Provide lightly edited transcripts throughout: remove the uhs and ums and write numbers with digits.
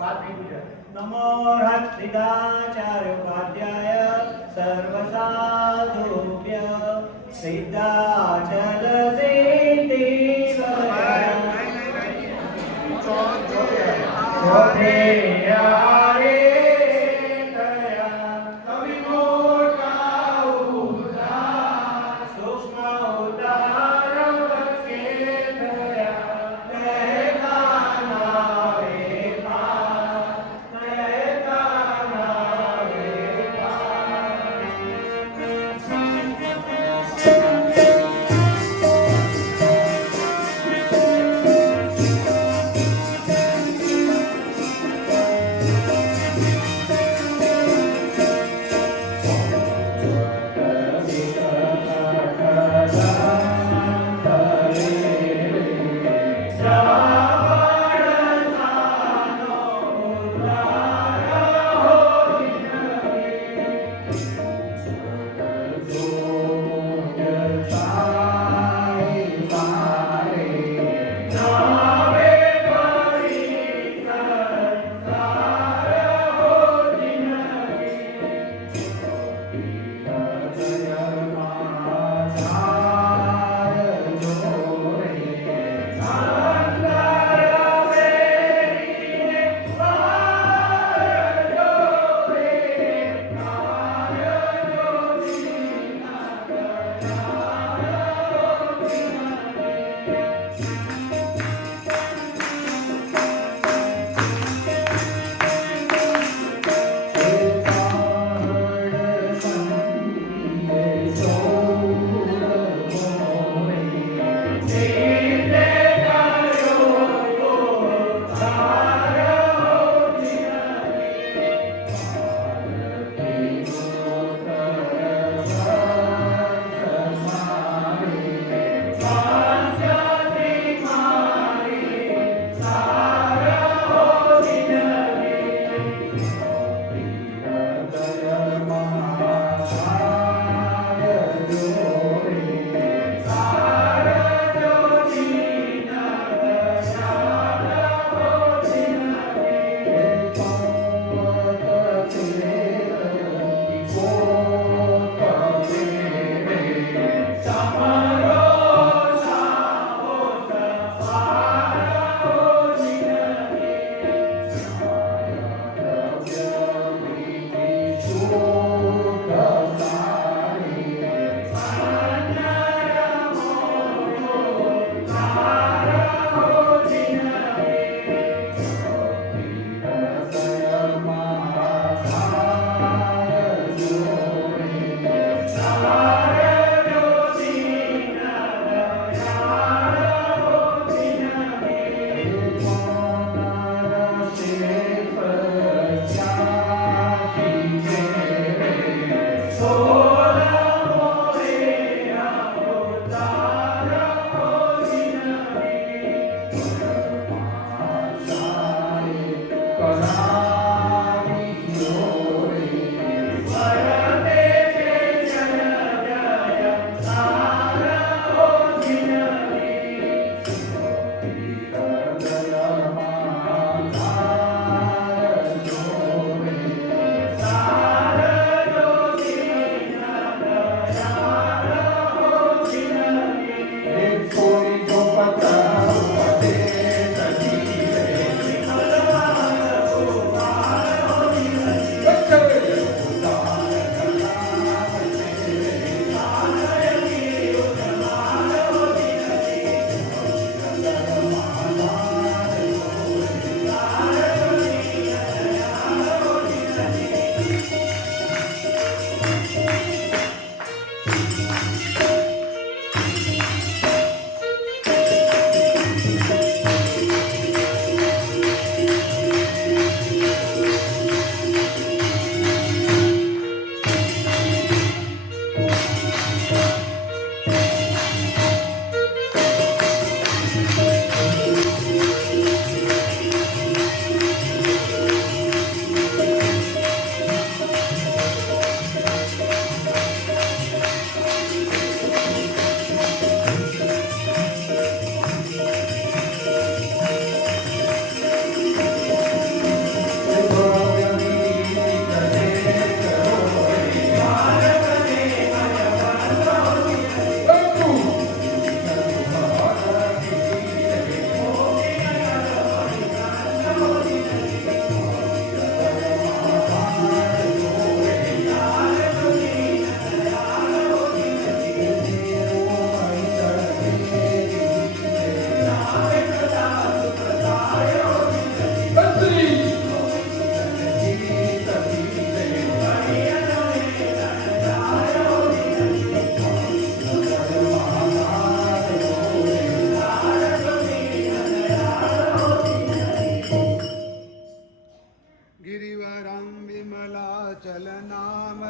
नमो हस्तिदाचार्य उपाध्याय सर्वसाधुभ्य सिद्धाचल सिद्धि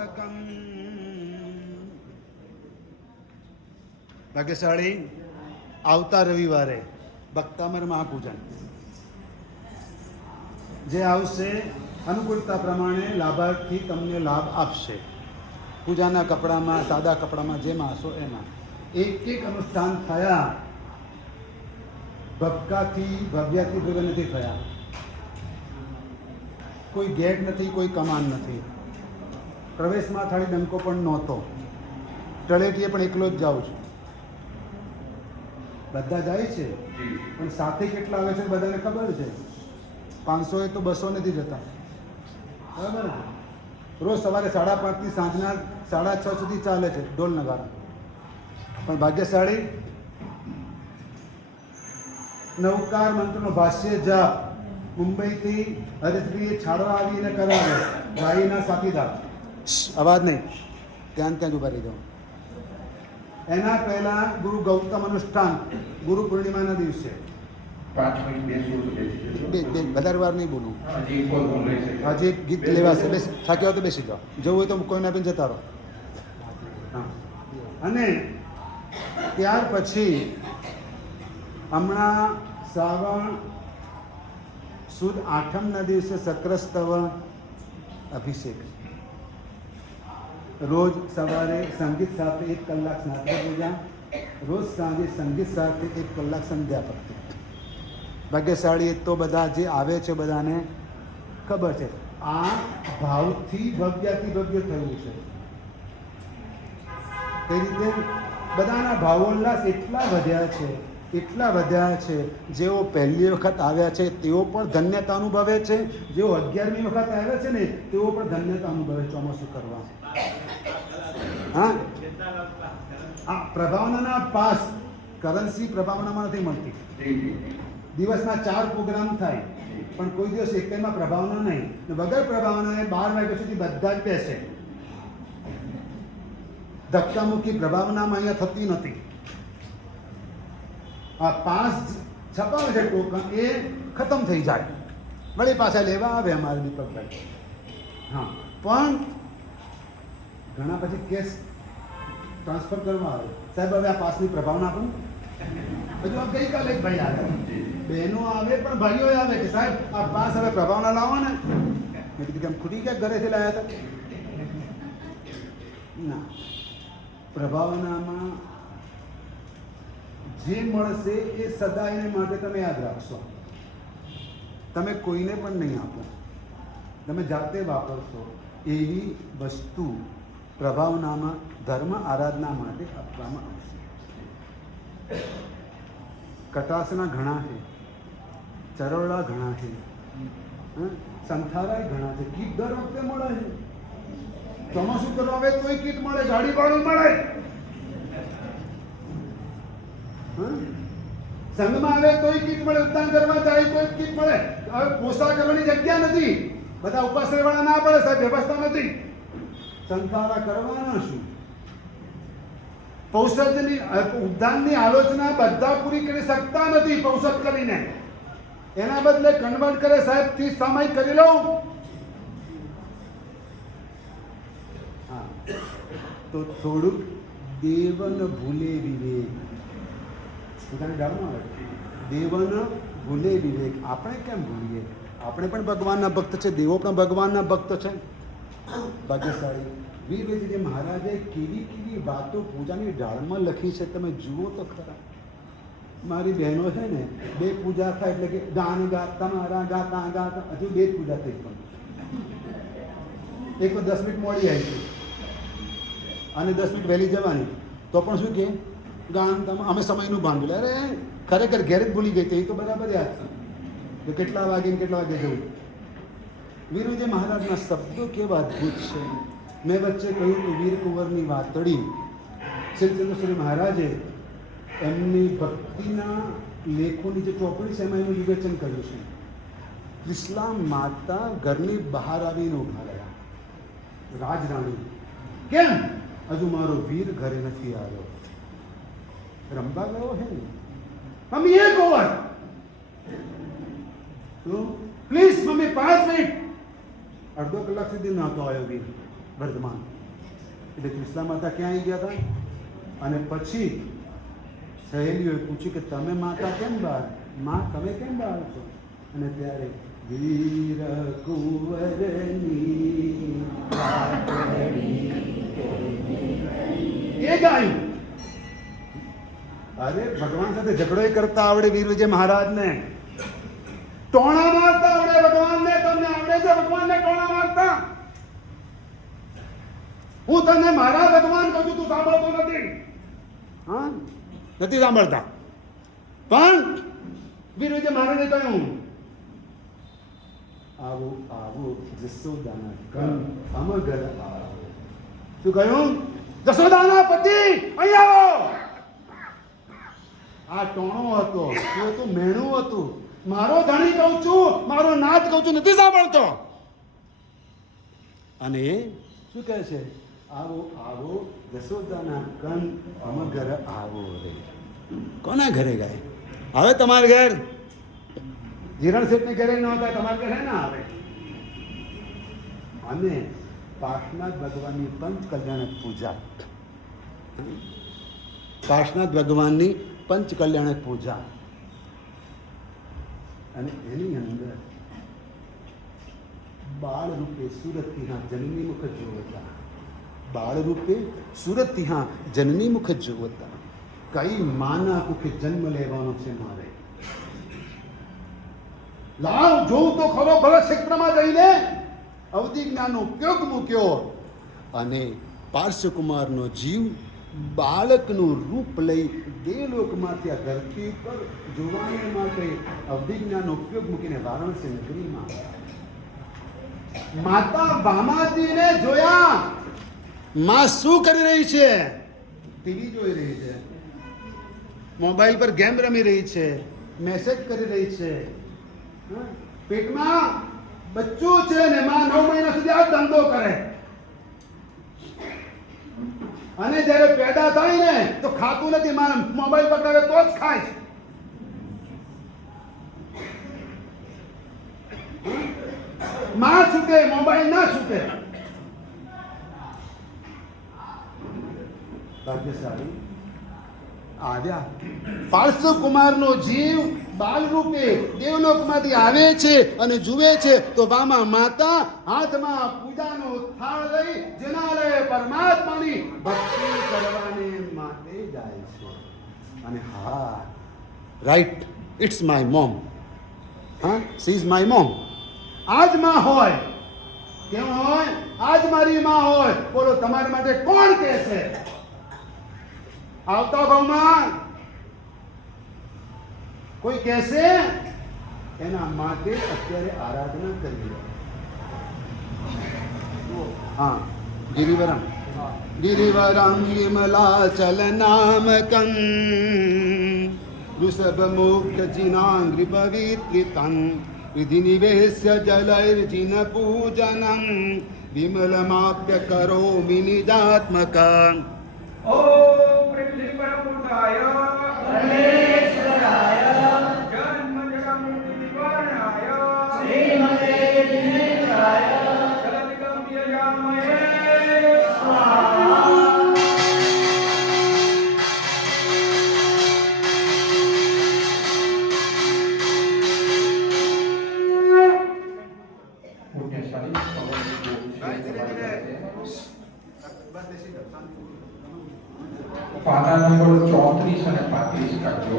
સાકમ. ભાગ્યશાળી આવતા રવિવારે ભક્તામર મહાપૂજન જે આવશે, અનુકૂળતા પ્રમાણે લાભાર્થી તમને લાભ આપશે. પૂજાના કપડામાં, સાદા કપડામાં જે માસો એમાં એક અનુષ્ઠાન થયા. ભક્કાથી ભવ્યાથી ભવ્ય નથી થયા. કોઈ ગેટ નથી, કોઈ કમાન નથી. પ્રવેશમાં થાળી ડંકો પણ નહોતો. તળેટીએ પણ એકલો જ જાઉં છું. બધા જાય છે પણ સાથે કેટલા આવે છે બધાને ખબર છે. 500 એ તો 200 નથી જતા, બરાબર ને? રોજ સવારે 5:30 થી સાંજના 6:30 સુધી ચાલે છે ઢોલ નગારા. પણ ભાગ્યશાળી નવકાર મંત્રનો ભાષ્ય જાપ મુંબઈથી હરિશ્રીએ છાડવા આવીને કરાવે. ગાયના સાથીદાર, અવાજ નહીં, ત્યાં જ ઉભા રહી જાઓ. એના પહેલા ગુરુ ગૌતમ અનુષ્ઠાન ગુરુ પૂર્ણિમાના દિવસે 5 મિનિટ વધારે વાર નહીં બોલું. હજી ગીત લેવાશે. થાક્યા હોય તો બેસી જાઓ, જવું હોય તો કોઈને આપીને જતા રહો. હા, અને ત્યાર પછી હમણાં શ્રાવણ સુદ 8મના દિવસે સક્રસ્તવ અભિષેક. રોજ સવારે સંગીત સાથે 1 કલાક સ્નાતક પૂજા, રોજ સાંજે સંગીત સાથે 1 કલાક સંધ્યા ભક્તિ. ભાગ્યશાળી તો બધા જે આવે છે બધાને ખબર છે આ ભાવથી ભવ્યાથી ભવ્ય થયું છે. તે રીતે બધાના ભાવોલ્લાસ એટલા વધ્યા છે. જેઓ પહેલી વખત આવ્યા છે તેઓ પણ ધન્યતા અનુભવે છે. જેઓ 11મી વખત આવ્યા છે ને તેઓ પણ ધન્યતા અનુભવે. ચોમાસું કરવા હા, આ પ્રભાવનાના પાસ કરન્સી પ્રભાવનામાં નથી મળતી. દિવસના 4 પ્રોગ્રામ થાય પણ કોઈ દિવસ એકમાં પ્રભાવના નહીં. વગર પ્રભાવના 12 વાગ્યા સુધી બધા જ બેસે. ધક્કામુક્કી પ્રભાવનામાં અહીંયા થતી નથી. આ પાસ છપાવે છે ટોકન, એ ખતમ થઈ જાય, વળી પાછા લેવા આવે અમારે દીપકભાઈ. હા, પણ ઘણા પછી કેસ ટ્રાન્સફર કરવા આવે. સાહેબ હવે આ પાસની પ્રભાવના આપો. હજુ આ ગઈકાલે એક ભાઈ આવે, બહેનો આવે પણ ભાઈઓ આવે કે સાહેબ આ પાસ હવે પ્રભાવના લાવો ને. મેં કીધું કે આમ ખુદી ક્યાં ઘરેથી લાવ્યા હતા? ના, પ્રભાવનામાં જે મળશે એ સદાયને માટે તમે યાદ રાખશો. તમે કોઈને પણ નહીં આપો, તમે જાતે વાપરશો. એવી વસ્તુ પ્રભાવનામાં ધર્મ આરાધના માટે આપવામાં આવશે. કટાસના ઘણા છે, ચરોડા ઘણા છે, સંથારા ઘણા છે. કીટ દર વખતે મળે છે. ચોમાસું કરવા આવે તોય કીટ મળે, ગાડી ભાડું મળે. સંઘમાં આવે તોય કીટ મળે, ઉત્તાન કરવા જાય તોય કીટ મળે. હવે પોષા કરવાની જગ્યા નથી, બધા ઉપાશ્રય વાળા ના પડે સાહેબ, વ્યવસ્થા નથી. સંથારા કરવાના શું? પૌષધની ઉદ્યાનની આલોચના બધા પૂરી કરી શકતા નથી પૌષધ કરીને. એના બદલે કન્વર્ટ કરે સાહેબ 30 સામાયિક કરી લઉં. હા, તો થોડુંક દેવન ભૂલે વિવેક. પોતાની ડાળમાં આવે દેવન ભૂલે વિવેક. આપણે કેમ ભૂલીએ? આપણે પણ ભગવાનના ભક્ત છે, દેવો પણ ભગવાનના ભક્ત છે. ભાગ્યશાળી વીરજી મહારાજે કેવી વાતો પૂજાની ડાળમાં લખી છે તમે જુઓ તો ખરા. મારી બહેનો છે ને 2 પૂજા થાય એટલે કે ગાન ગાતા મારા ગાતા ગાતા, હજુ 2 જ પૂજા થઈ. પણ એક તો 10 મિનિટ મોડી આવી છે અને 10 મિનિટ વહેલી જવાની, તો પણ શું કે ગાન અમે સમયનું ભાન ભૂલે. અરે ખરેખર ઘેર જ ભૂલી ગઈ હતી. એ તો બરાબર યાદ છે કે કેટલા વાગે જવું. વીરજી મહારાજના શબ્દો કેવા અદ્ભુત છે. મેં વચ્ચે કહ્યું કે વીર કુંવરની વાતડી શ્રી ચંદ્રશ્રી મહારાજે એમની ભક્તિના લેખોની જે ચોપડી છે એમાં એનું વિવેચન કર્યું છે. ત્રિશલા માતા ઘરની બહાર આવીને ઉભા રહ્યા. રાજરાણી, કેમ હજુ મારો વીર ઘરે નથી આવ્યો? રંબા ગયો હે ને મમ્મી, એક ઓવર તો પ્લીઝ મમ્મી 5 મિનિટ. અડધો કલાક સુધી નહોતો આવ્યો વીર વર્ધમાન. એટલે ત્રિશલા માતા ક્યાં આવી ગયા હતા? અને પછી સહેલીઓએ પૂછ્યું કે તમે માતા કેમ બહાર, માં તમે કેમ બહાર છો? અને ત્યારે વીર કુંવરની એ ગાયું. અરે ભગવાન સાથે ઝઘડો કરતા આવડે વીર વિજય મહારાજને, ટોણા મારતા આવડે ભગવાનને. તમને આવડે છે ભગવાનને ટોણા મારતા? હું તને મારા ભગવાન કહું છું, તું સાંભળતો નથી. હા, નથી સાંભળતા. પણ વીર વિજય મહારાજે કહ્યું, આવો આવો જસોદાના કન અમગર આવો. શું કહ્યું? જસોદાના પતિ અહીં આવો. આ ટોણો હતો, શું હતું? મેણું હતું. મારો ધણી કહું છું, મારો નાથ કહું છું, નથી સાંભળતો. અને એ શું કહે છે? આવો આવો જસોદાના કન અમ ઘર આવો રે. કોના ઘરે ગાય? હવે તમારે ઘર જીરણ શેઠને ઘરે ન હતા, તમારે ઘરે ના આવે. અને પાર્શનાથ ભગવાનની પંચ કલ્યાણક પૂજા, પાર્શનાથ ભગવાનની પંચ કલ્યાણક પૂજા, અને એની અંદર બાળ રૂપે સુરતથી હા જનની મુખ જોવતા, બાળ રૂપે સુરતથી હા જનની મુખ જોવતા. કઈ માના કુખે જન્મ લેવાનો છે મારે? લાવ જોઉં તો ખરો ભલે ક્ષેત્રમાં જઈને અવધિ જ્ઞાનનો ઉપયોગ મૂક્યો, અને પાર્શ્વકુમારનો જીવ બાળકનું રૂપ લઈ દેવલોકમાંથી આ ધરતી પર જોવાને માટે અવધિ જ્ઞાનનો ઉપયોગ મૂકીને વારાણસી નગરીમાં માતા ભામાજીને જોયા. માં શું કરી રહી છે? ટીવી જોઈ રહી છે, મોબાઈલ પર ગેમ રમી રહી છે, મેસેજ કરી રહી છે. પેટમાં બચ્ચું છે ને માં 9 મહિના સુધી આ ધંધો કરે, અને જ્યારે પેદા થાય ને તો ખાતું નથી. માં મોબાઈલ પકડે તો જ ખાય છે. માં છૂટે, મોબાઈલ ના છૂટે. ભાગ્યશાળી આવ્યા. પાર્શ્વકુમારનો જીવ બાલ રૂપે દેવલોકમાંથી આવે છે અને જુએ છે તો વામા માતા હાથમાં પૂજાનો થાળ લઈ જનાલય પરમાત્માની ભક્તિ કરવાને માટે જાય છે. અને હા, રાઈટ, ઇટ્સ માય મોમ. હા, સી ઇઝ માય મોમ. આજ માં હોય, કેમ હોય? આજ મારી માં હોય. બોલો, તમારા માટે કોણ કહેશે? આવતા ભાવમાં કોઈ કહેશે? એના માટે અત્યારે આરાધના કરીએ. હા, ગિરિવરમ ગિરિવરમ વિમલાચલ નામકં વૃષભ મુખ્ય જિનાંગ્રિ પવિત્રિતં વિધિ નિવેશ્ય જલૈર્જિન પૂજનં વિમલમાપ્ય કરોમિ નિજાત્મકં. ઓમ પ્રેમથી પરમ પુરુષાય પરમેશ્વરાય જન્મ જન્મ મૃત્યુ નિવારણાય શ્રીમતે દિનેન્દ્રાય જલધિકં યજામહે સ્વાહા. પાના નંબર 34 અને 35 કાઢજો.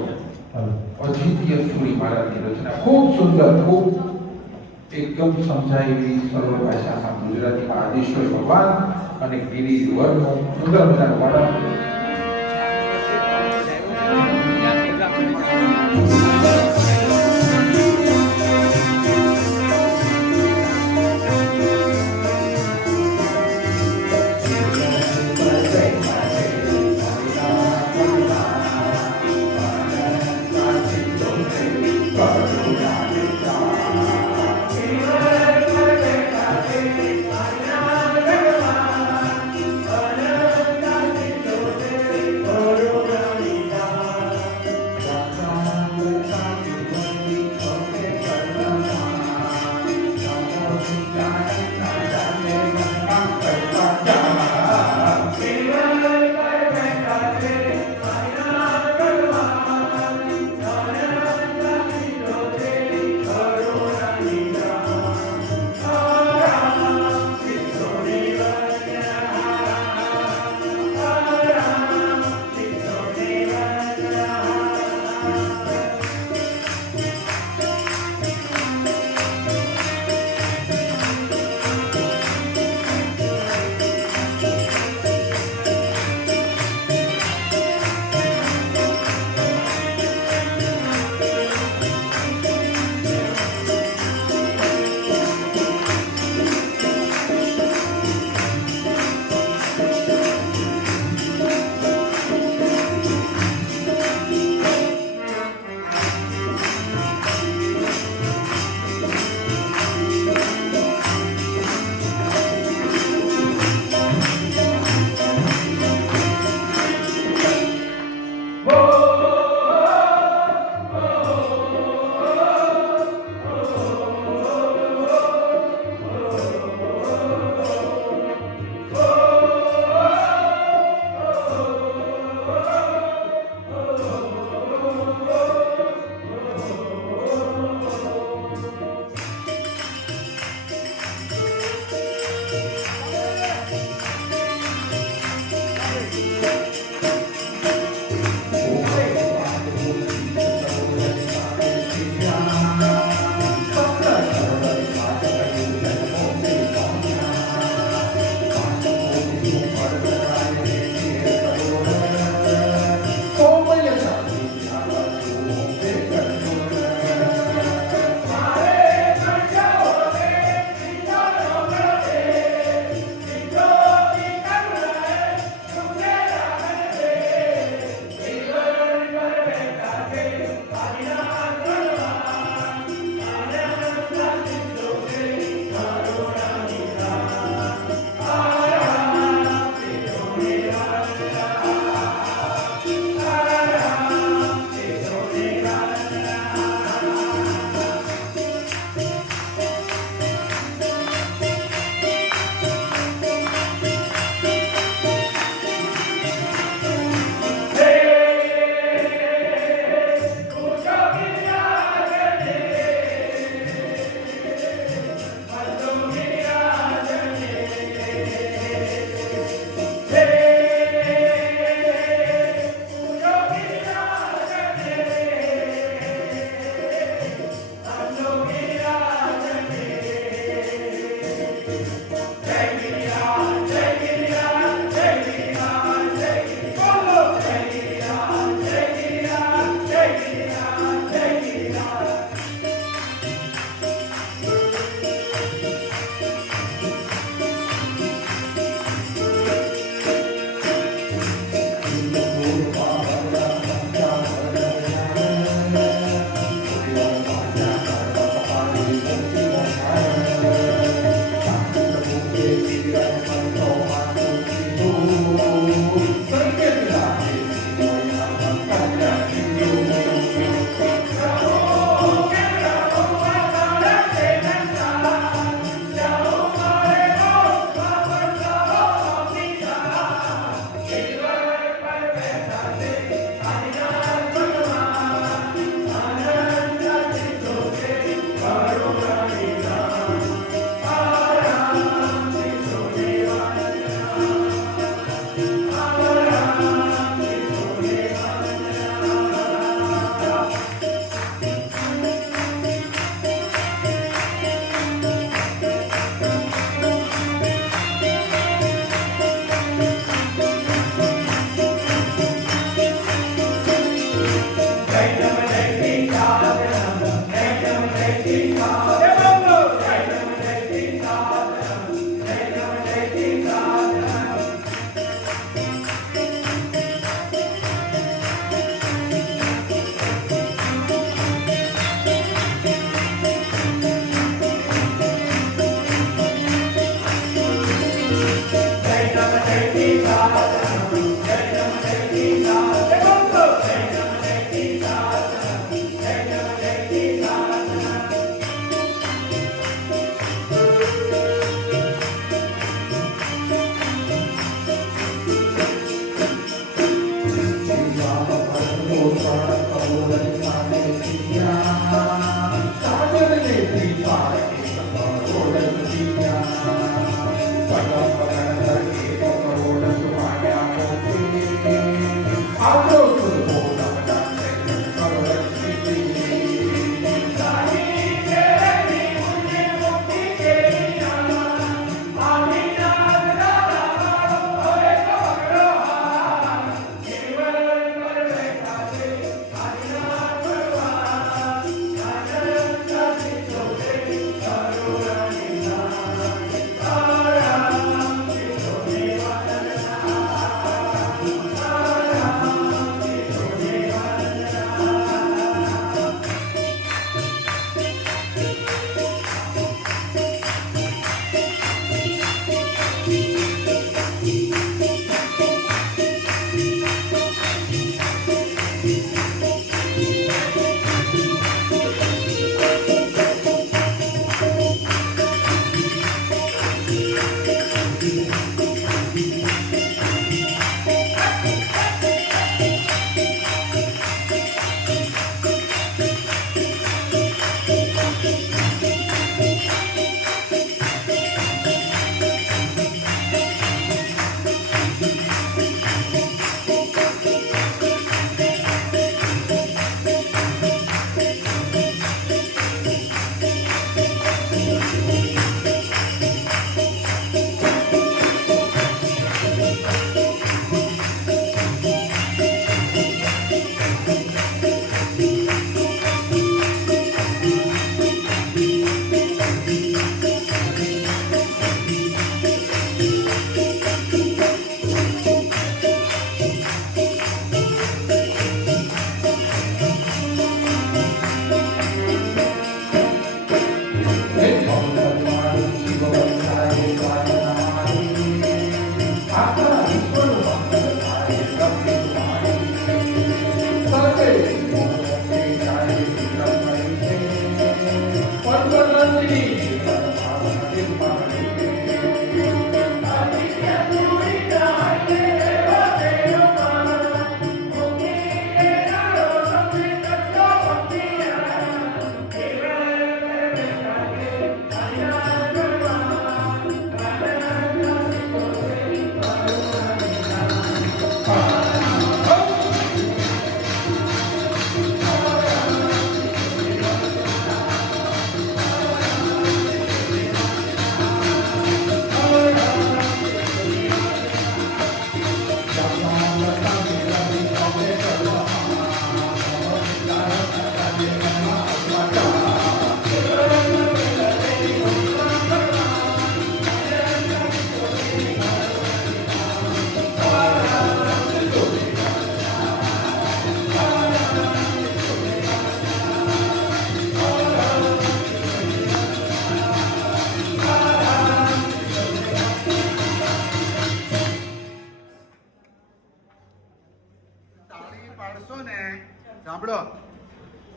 અદ્વિતીય સ્ટોરી મહારાજની રચના ખૂબ સુંદર, ખૂબ એકદમ સમજાયેલી સરળ ભાષામાં ગુજરાતીમાં આદિશ્વર ભગવાન અને ગિરિવરનું સુંદર મજાનું વર્ણન.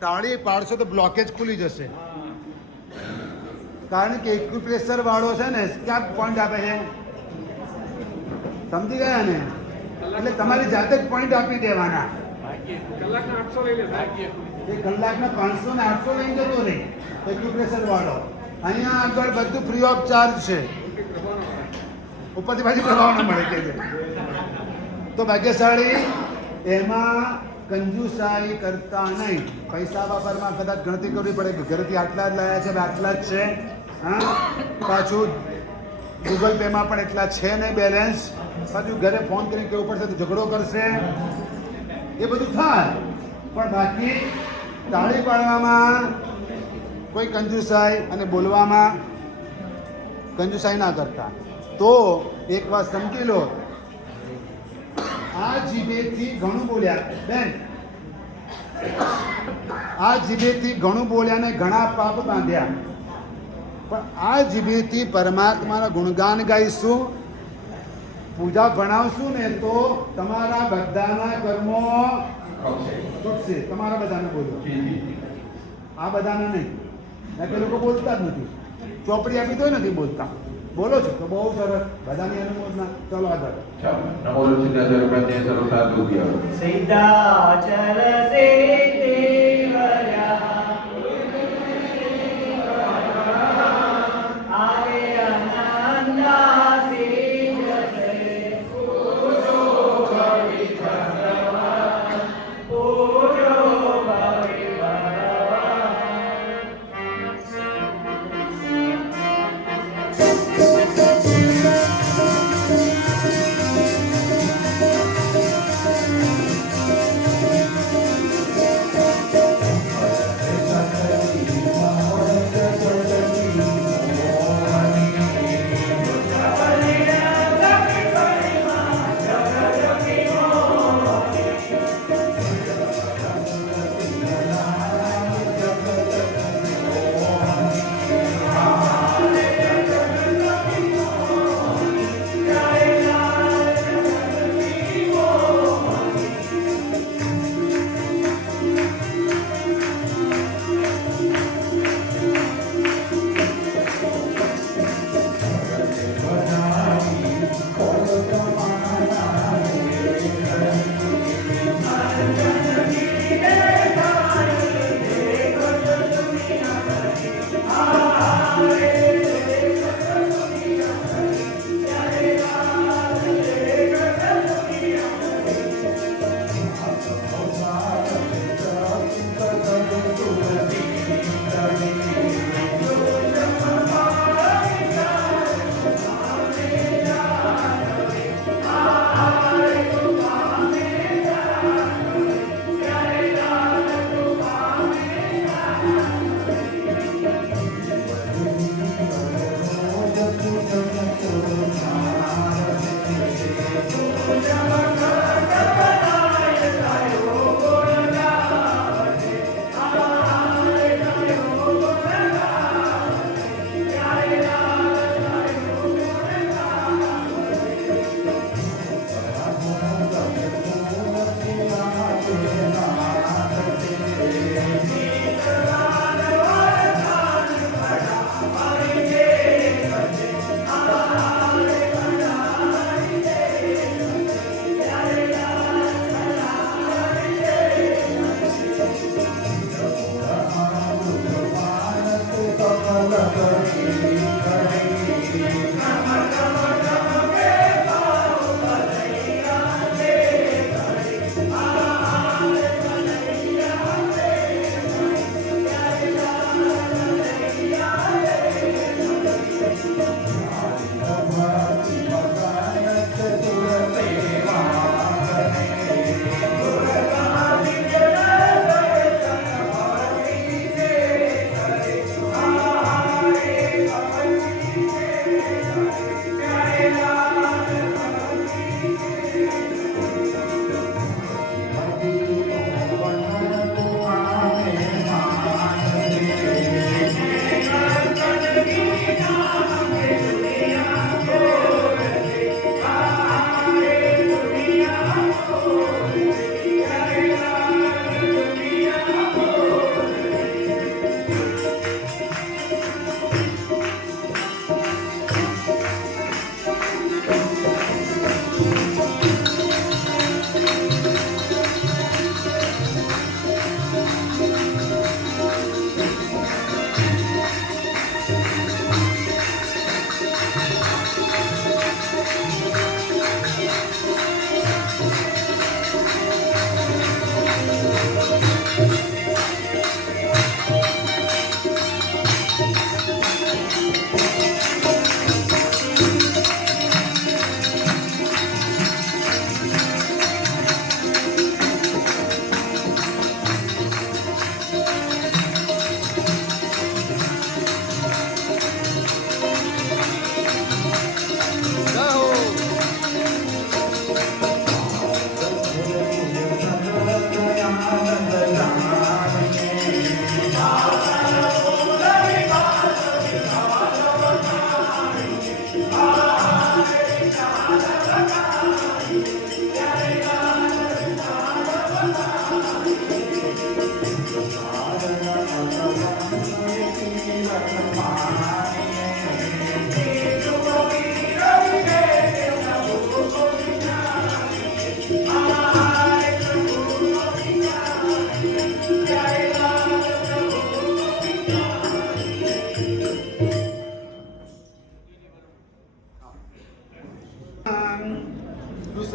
તાળી પાડશો તો બ્લોકેજ ખુલી જશે. કારણ કે એક્યુપ્રેશર વાળો છે ને ક્યાં પોઈન્ટ આપે છે, સમજી ગયા ને? એટલે તમારી જાતે જ પોઈન્ટ આપી દેવાના. એ કલાકના 500 ને 800 લઈને જતો રહે એક્યુપ્રેશર વાળો. અહીંયા આગળ બધું ફ્રી ઓફ ચાર્જ છે, ઉપરથી પાછી પ્રભાવ ના મળે કે છે. તો ભાગ્યશાળી એમાં કંજુસાઈ કરતા નહીં. પૈસા વાપરમાં કદાચ ગણતરી કરવી પડે કે ઘરેથી આટલા જ લાયા છે, આટલા જ છે. હા, પાછું ગૂગલ પેમાં પણ એટલા છે નહીં બેલેન્સ. પાછું ઘરે ફોન કરીને કેવું પડશે તો ઝઘડો કરશે. એ બધું થાય, પણ બાકી તાળી પાડવામાં કોઈ કંજુસાઈ અને બોલવામાં કંજુસાઈ ના કરતા. તો એક વાત સમજી લો, આ જીભેથી ઘણું બોલ્યા બેન, આ જીભેથી ઘણું બોલ્યા ને ઘણા પાપ બાંધ્યા. પણ આ જીભેથી પરમાત્માના ગુણગાન ગાઈશું, પૂજા ભણાવશું ને તો તમારા બધાના કર્મો તૂટશે. તમારા બધાને બોલો, આ બધાને નહીં. કે લોકો બોલતા જ નથી, ચોપડી આપી તો નથી બોલતા. બોલો છો તો બહુ સરસ, બધાની અનુમોદના. ચલો આગળ. નમો સિદ્ધાચર પ્રત્યે સર્વ સાધુ સિદ્ધાચર સે દેવરા આરે અનંતા સે જસે પૂજો ભવિ ભગવાન પૂજો ભવિ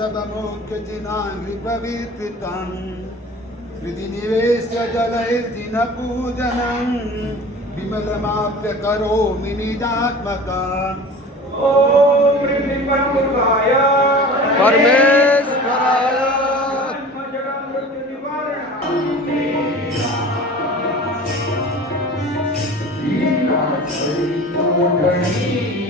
वृषभमुख्यजिनाङ्घ्रिपवित्रितं हृदि निवेश्य जलैर्जिनपूजनं विमलमाप्य करोमि निजात्मकाम् ओम ह्रीं परमपुरुषाय परमेश्वराय लीला चरितो धनी